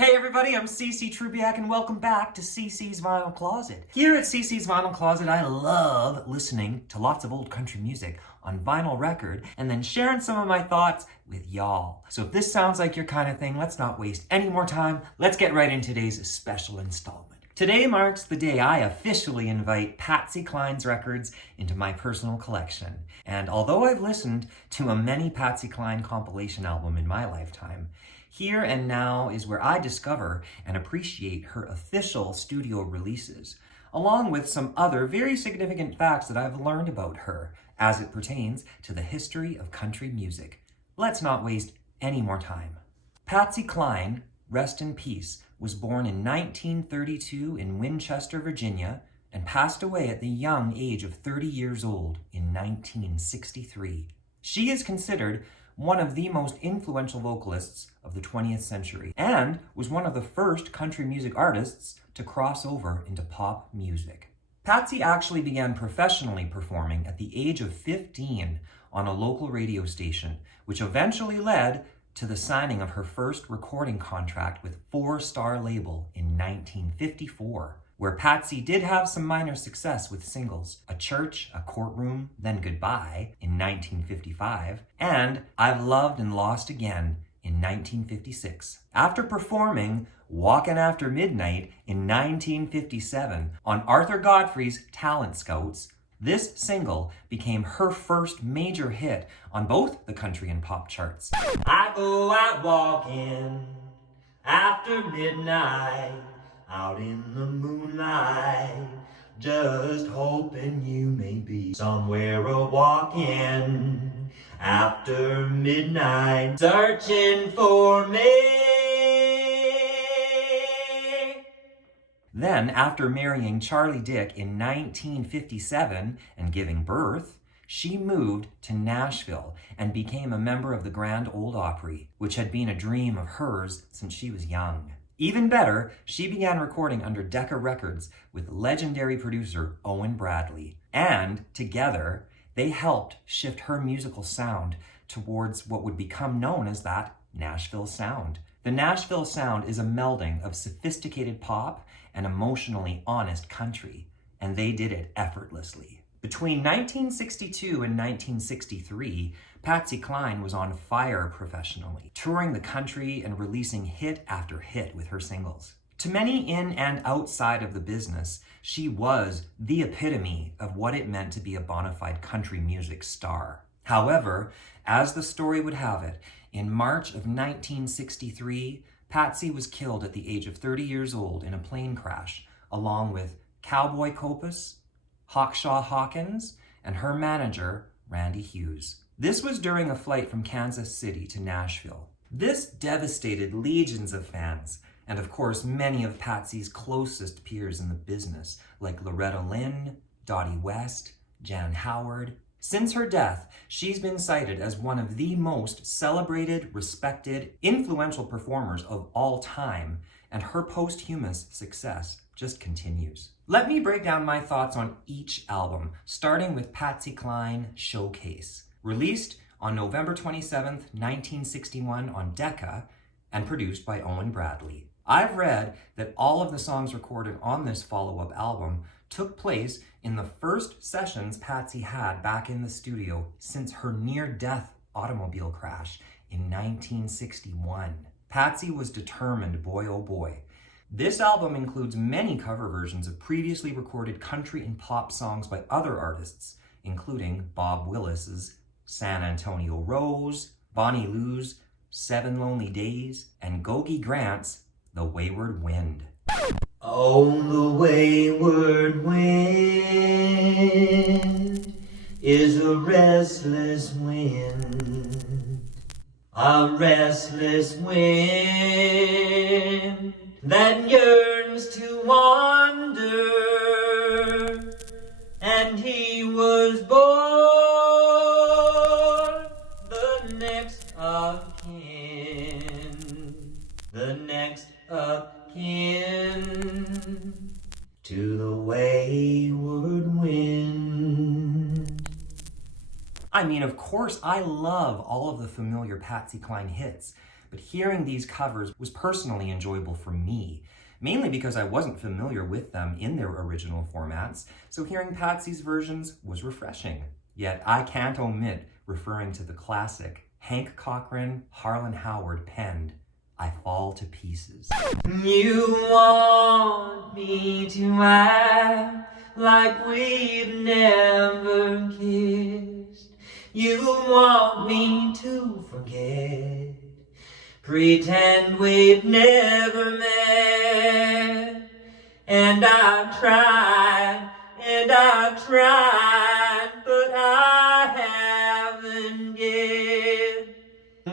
Hey everybody, I'm Trubiak and welcome back to CC's Vinyl Closet. Here at CC's Vinyl Closet, I love listening to lots of old country music on vinyl record and then sharing some of my thoughts with y'all. So if this sounds like your kind of thing, let's not waste any more time. Let's get right into today's special installment. Today marks the day I officially invite Patsy Cline's records into my personal collection. And although I've listened to a many Patsy Cline compilation album in my lifetime, here and now is where I discover and appreciate her official studio releases, along with some other very significant facts that I've learned about her as it pertains to the history of country music. Let's not waste any more time. Patsy Cline, rest in peace, was born in 1932 in Winchester, Virginia, and passed away at the young age of 30 years old in 1963. She is considered one of the most influential vocalists of the 20th century, and was one of the first country music artists to cross over into pop music. Patsy actually began professionally performing at the age of 15 on a local radio station, which eventually led to the signing of her first recording contract with Four Star Label in 1954. Where Patsy did have some minor success with singles, A Church, A Courtroom, Then Goodbye in 1955, and I've Loved and Lost Again in 1956. After performing Walkin After Midnight in 1957 on Arthur Godfrey's Talent Scouts, this single became her first major hit on both the country and pop charts. I go out walking after midnight, out in the moonlight, just hoping you may be somewhere a-walking after midnight, searching for me. Then, after marrying Charlie Dick in 1957 and giving birth, she moved to Nashville and became a member of the Grand Ole Opry, which had been a dream of hers since she was young. Even better, she began recording under Decca Records with legendary producer Owen Bradley. And together, they helped shift her musical sound towards what would become known as that Nashville sound. The Nashville sound is a melding of sophisticated pop and emotionally honest country, and they did it effortlessly. Between 1962 and 1963, Patsy Cline was on fire professionally, touring the country and releasing hit after hit with her singles. To many in and outside of the business, she was the epitome of what it meant to be a bona fide country music star. However, as the story would have it, in March of 1963, Patsy was killed at the age of 30 years old in a plane crash, along with Cowboy Copas, Hawkshaw Hawkins, and her manager, Randy Hughes. This was during a flight from Kansas City to Nashville. This devastated legions of fans, and of course many of Patsy's closest peers in the business, like Loretta Lynn, Dottie West, Jan Howard. Since her death, she's been cited as one of the most celebrated, respected, influential performers of all time, and her posthumous success just continues. Let me break down my thoughts on each album, starting with Patsy Cline Showcase. Released on November 27, 1961 on Decca and produced by Owen Bradley. I've read that all of the songs recorded on this follow-up album took place in the first sessions Patsy had back in the studio since her near-death automobile crash in 1961. Patsy was determined, boy oh boy. This album includes many cover versions of previously recorded country and pop songs by other artists, including Bob Willis's San Antonio Rose, Bonnie Lou's 7 Lonely Days, and Gogi Grant's The Wayward Wind. Oh, the wayward wind is a restless wind, a restless wind that yearns to wander, and he was born the next of kin to the wayward wind. I mean, of course, I love all of the familiar Patsy Cline hits, but hearing these covers was personally enjoyable for me, mainly because I wasn't familiar with them in their original formats, so hearing Patsy's versions was refreshing. Yet I can't omit referring to the classic Hank Cochran, Harlan Howard penned I Fall to Pieces. You want me to act like we've never kissed. You want me to forget, pretend we've never met. And I've tried, but I haven't yet.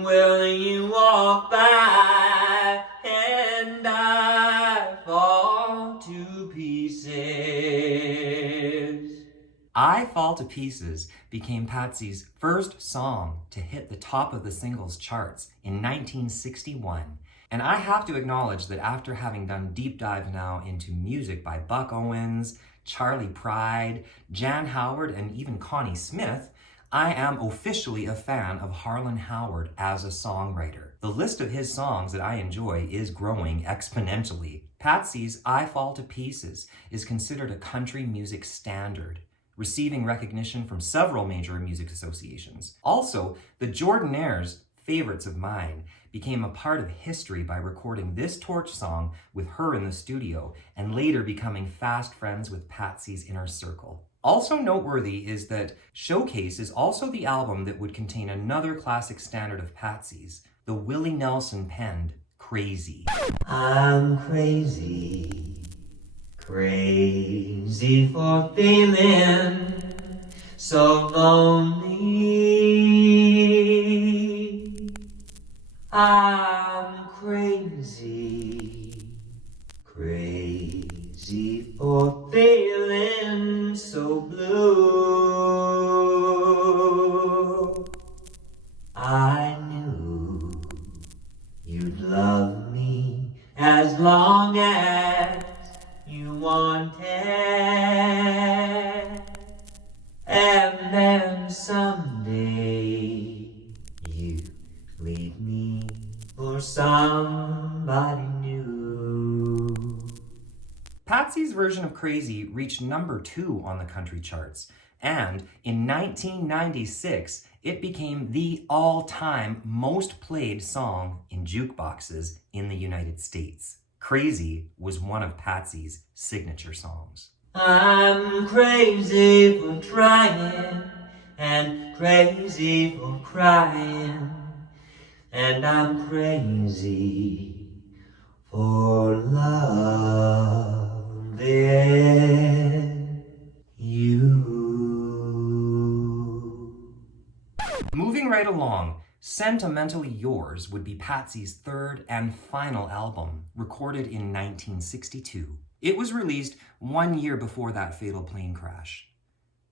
Well, you walk by and I fall to pieces. I Fall to Pieces became Patsy's first song to hit the top of the singles charts in 1961. And I have to acknowledge that after having done deep dive now into music by Buck Owens, Charlie Pride, Jan Howard, and even Connie Smith, I am officially a fan of Harlan Howard as a songwriter. The list of his songs that I enjoy is growing exponentially. Patsy's I Fall to Pieces is considered a country music standard, receiving recognition from several major music associations. Also, the Jordanaires, favorites of mine, became a part of history by recording this torch song with her in the studio and later becoming fast friends with Patsy's inner circle. Also noteworthy is that Showcase is also the album that would contain another classic standard of Patsy's, the Willie Nelson penned Crazy. I'm crazy, crazy for feeling so lonely. I'm crazy, crazy for feeling so blue. I knew you'd love me as long as you wanted, and then someday you leave me for somebody new. Patsy's version of Crazy reached number 2 on the country charts, and in 1996, it became the all-time most played song in jukeboxes in the United States. Crazy was one of Patsy's signature songs. I'm crazy for trying, and crazy for crying, and I'm crazy for loving you. Moving right along, Sentimentally Yours would be Patsy's third and final album, recorded in 1962. It was released 1 year before that fatal plane crash.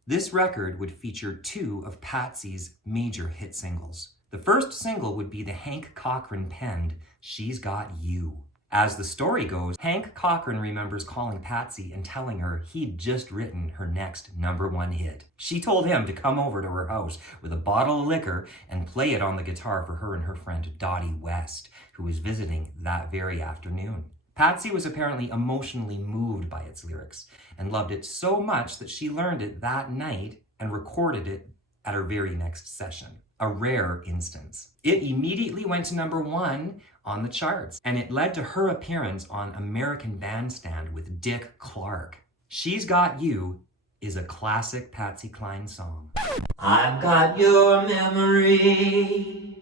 This record would feature 2 of Patsy's major hit singles. The first single would be the Hank Cochran penned She's Got You. As the story goes, Hank Cochran remembers calling Patsy and telling her he'd just written her next #1 hit. She told him to come over to her house with a bottle of liquor and play it on the guitar for her and her friend Dottie West, who was visiting that very afternoon. Patsy was apparently emotionally moved by its lyrics and loved it so much that she learned it that night and recorded it at her very next session. A rare instance. It immediately went to #1 on the charts, and it led to her appearance on American Bandstand with Dick Clark. She's Got You is a classic Patsy Cline song. I've got your memory,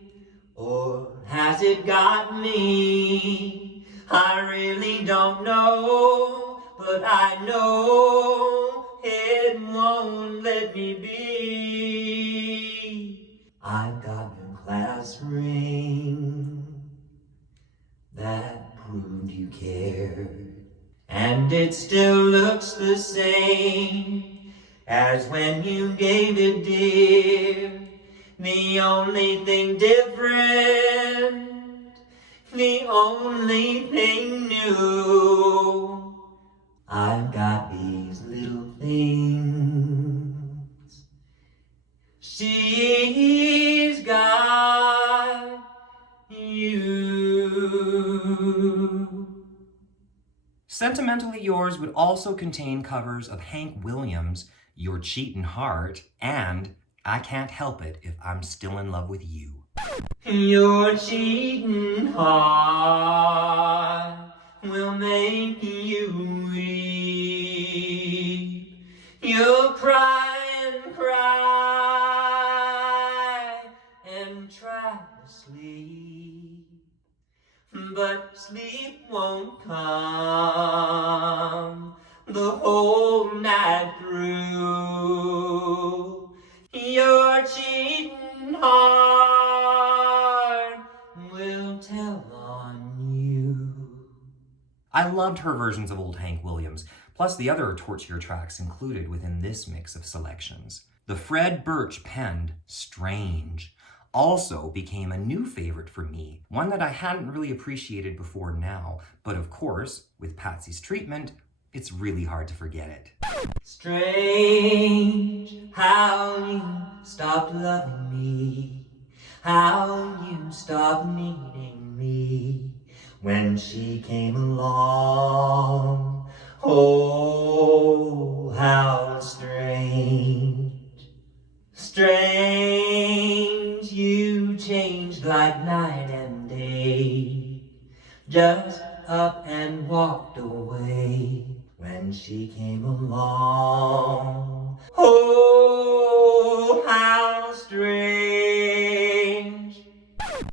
or has it got me? I really don't know, but I know it won't let me be. I've got your class ring that proved you cared, and it still looks the same as when you gave it, dear. The only thing different, the only thing new, I've got these little things. She's got you. Sentimentally Yours would also contain covers of Hank Williams' Your Cheatin' Heart and I Can't Help It If I'm Still in Love with You. Your cheating heart will make you weep. You'll cry and cry and try to sleep, but sleep won't come the whole night through. Your cheating heart will tell on you. I loved her versions of old Hank Williams, plus the other torchier tracks included within this mix of selections. The Fred Birch penned Strange also became a new favorite for me, one that I hadn't really appreciated before now, but of course, with Patsy's treatment, it's really hard to forget it. Strange how you stopped loving me, how you stopped needing me when she came along. Oh, how strange. Strange, you changed like night and day, just up and walked away when she came along. Oh, how strange.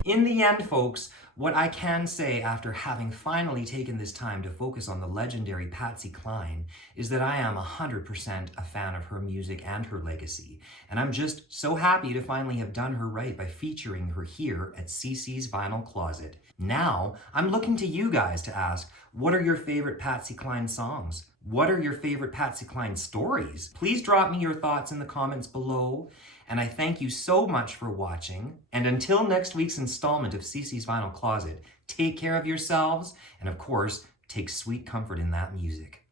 In the end, folks, what I can say after having finally taken this time to focus on the legendary Patsy Cline is that I am 100% a fan of her music and her legacy, and I'm just so happy to finally have done her right by featuring her here at CC's Vinyl Closet. Now, I'm looking to you guys to ask, what are your favorite Patsy Cline songs? What are your favorite Patsy Cline stories? Please drop me your thoughts in the comments below. And I thank you so much for watching. And until next week's installment of CC's Vinyl Closet, take care of yourselves, and of course, take sweet comfort in that music.